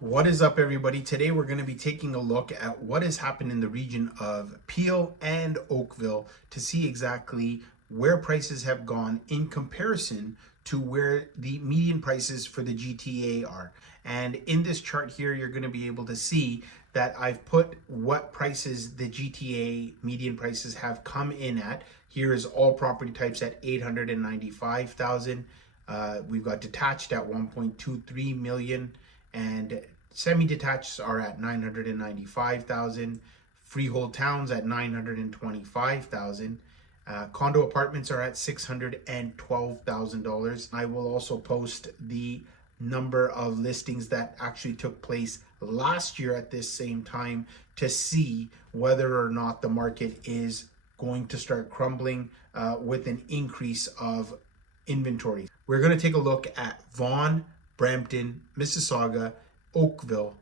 What is up, everybody? Today we're going to be taking a look at what has happened in the region of Peel and Oakville to see exactly where prices have gone in comparison to where the median prices for the GTA are. And in this chart here, you're going to be able to see that I've put what prices the GTA median prices have come in at. Here is all property types at 895,000. We've got detached at 1.23 million, and semi-detached are at 995,000. Freehold towns at 925,000. Condo apartments are at $612,000. I will also post the number of listings that actually took place last year at this same time to see whether or not the market is going to start crumbling with an increase of inventory. We're going to take a look at Vaughan, Brampton, Mississauga, Oakville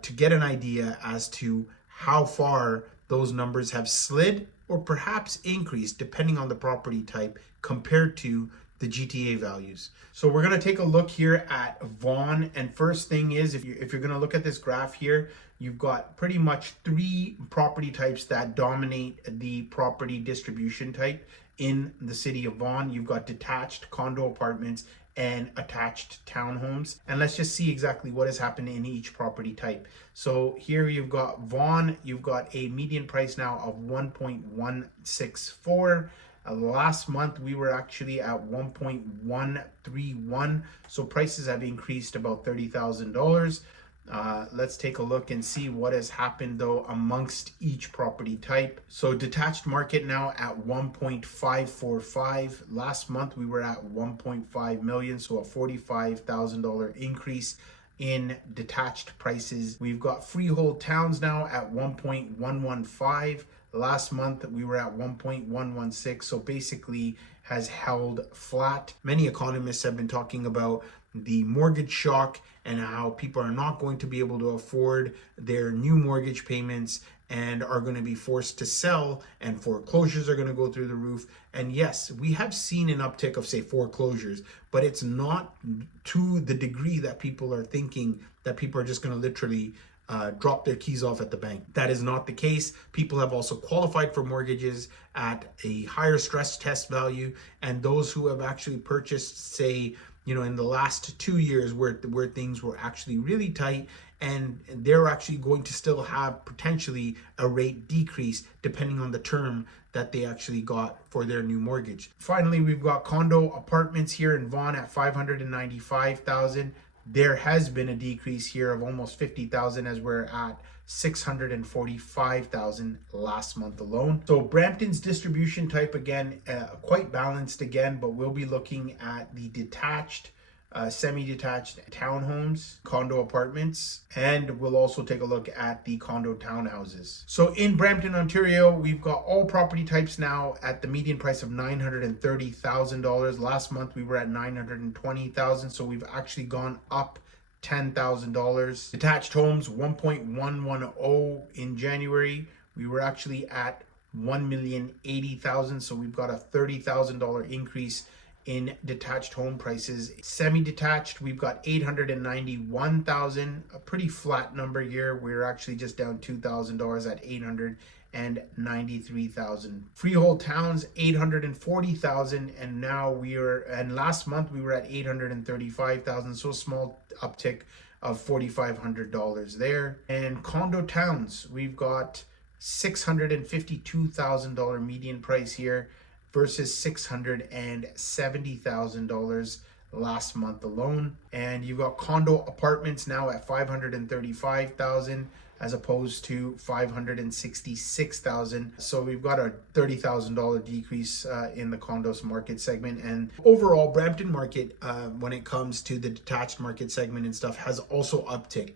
to get an idea as to how far those numbers have slid or perhaps increased depending on the property type compared to the GTA values. So we're going to take a look here at Vaughan, and first thing is if you're going to look at this graph here, you've got pretty much three property types that dominate the property distribution type in the city of Vaughan. You've got detached condo apartments and attached townhomes. And let's just see exactly what has happened in each property type. So here you've got Vaughan, you've got a median price now of 1.164. Last month we were actually at 1.131. So prices have increased about $30,000. Let's take a look and see what has happened though amongst each property type. So detached market now at 1.545. Last month we were at 1.5 million, so a $45,000 increase in detached prices. We've got freehold towns now at 1.115. Last month we were at 1.116, so basically has held flat. Many economists have been talking about the mortgage shock and how people are not going to be able to afford their new mortgage payments and are going to be forced to sell, and foreclosures are going to go through the roof. And yes, we have seen an uptick of, say, foreclosures, but it's not to the degree that people are thinking that people are just going to literally drop their keys off at the bank. That is not the case. People have also qualified for mortgages at a higher stress test value, and those who have actually purchased, say, in the last 2 years where things were actually really tight, and they're actually going to still have potentially a rate decrease depending on the term that they actually got for their new mortgage. Finally, we've got condo apartments here in Vaughan at 595,000. There has been a decrease here of almost 50,000 as we're at 645,000 last month alone. So Brampton's distribution type, again, quite balanced again, but we'll be looking at the detached, semi-detached townhomes, condo apartments, and we'll also take a look at the condo townhouses. So in Brampton, Ontario, we've got all property types now at the median price of $930,000. Last month we were at $920,000, so we've actually gone up $10,000. Detached homes 1.110 in January. We were actually at 1,080,000, so we've got a $30,000 increase in detached home prices. Semi-detached, we've got 891,000, a pretty flat number here. We're actually just down $2,000 at 893,000. Freehold towns 840,000, and last month we were at 835,000, so a small uptick of $4,500 there. And condo towns, we've got $652,000 median price here versus $670,000 last month alone. And you've got condo apartments now at 535,000 as opposed to 566,000. So we've got a $30,000 decrease in the condos market segment. And overall, Brampton market, when it comes to the detached market segment and stuff, has also upticked.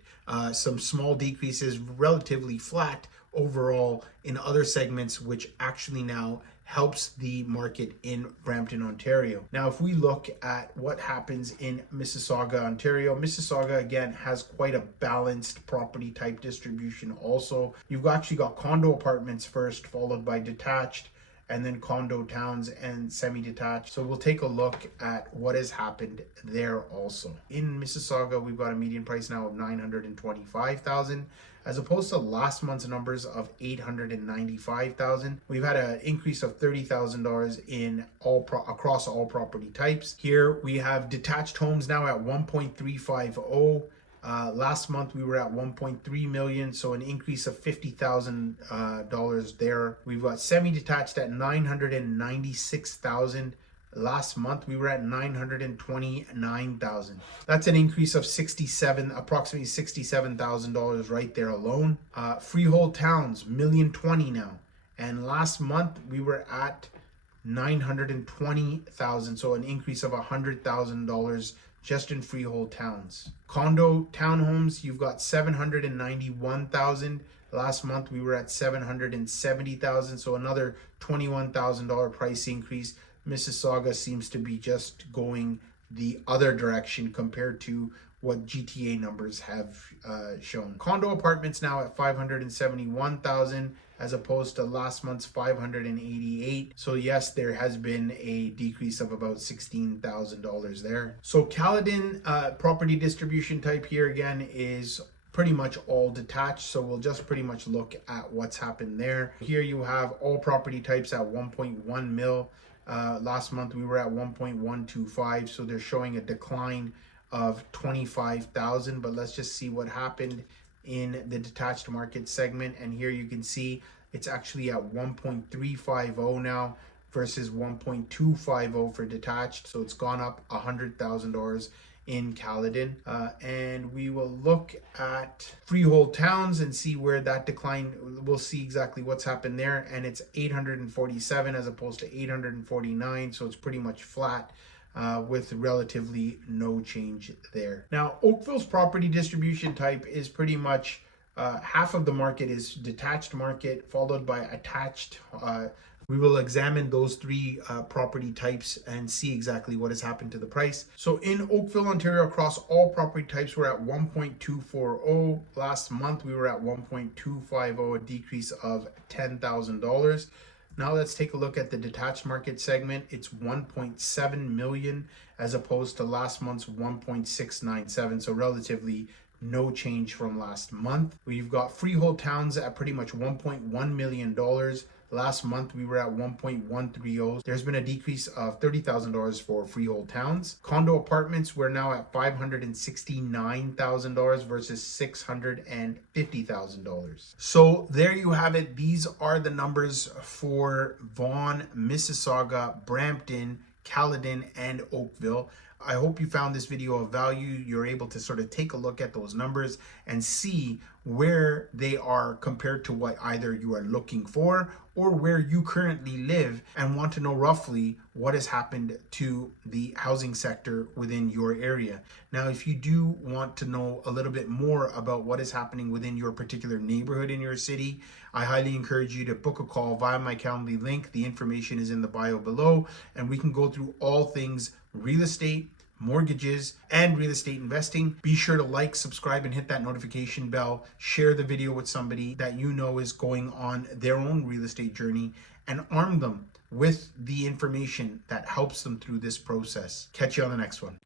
Some small decreases, relatively flat overall in other segments, which actually now helps the market in Brampton, Ontario. Now, if we look at what happens in Mississauga, Ontario, Mississauga again has quite a balanced property type distribution also. You've actually got condo apartments first, followed by detached, and then condo towns and semi-detached. So we'll take a look at what has happened there also. In Mississauga, we've got a median price now of $925,000 as opposed to last month's numbers of $895,000. We've had an increase of $30,000 in across all property types. Here we have detached homes now at 1.350. Last month we were at 1.3 million, so an increase of $50,000 there. We've got semi-detached at 996,000. Last month we were at 929,000. That's an increase of approximately $67,000 right there alone. Freehold towns, 1,020,000 now, and last month we were at 920,000, so an increase of $100,000 just in freehold towns. Condo townhomes, you've got 791,000. Last month we were at 770,000, so another $21,000 price increase. Mississauga seems to be just going the other direction compared to what GTA numbers have shown. Condo apartments now at 571,000 as opposed to last month's 588. So yes, there has been a decrease of about $16,000 there. So Caledon property distribution type here again is pretty much all detached, so we'll just pretty much look at what's happened there. Here you have all property types at 1.1 mil. Last month we were at 1.125, so they're showing a decline of 25,000. But let's just see what happened in the detached market segment, and here you can see it's actually at 1.350 now versus 1.250 for detached, so it's gone up $100,000 in Caledon. And we will look at freehold towns and see where that decline, we'll see exactly what's happened there, and it's 847 as opposed to 849, so it's pretty much flat with relatively no change there. Now Oakville's property distribution type is pretty much half of the market is detached market followed by attached. We will examine those three property types and see exactly what has happened to the price. So in Oakville, Ontario, across all property types, we're at 1.240. Last month, we were at 1.250, a decrease of $10,000. Now let's take a look at the detached market segment. It's 1.7 million as opposed to last month's 1.697, so relatively no change from last month. We've got freehold towns at pretty much $1.1 million. Last month, we were at 1.130. There's been a decrease of $30,000 for freehold towns. Condo apartments, we're now at $569,000 versus $650,000. So there you have it. These are the numbers for Vaughan, Mississauga, Brampton, Caledon, and Oakville. I hope you found this video of value. You're able to sort of take a look at those numbers and see where they are compared to what either you are looking for or where you currently live, and want to know roughly what has happened to the housing sector within your area. Now, if you do want to know a little bit more about what is happening within your particular neighborhood in your city, I highly encourage you to book a call via my Calendly link. The information is in the bio below, and we can go through all things real estate, mortgages, and real estate investing. Be sure to like, subscribe, and hit that notification bell. Share the video with somebody that you know is going on their own real estate journey, and arm them with the information that helps them through this process. Catch you on the next one.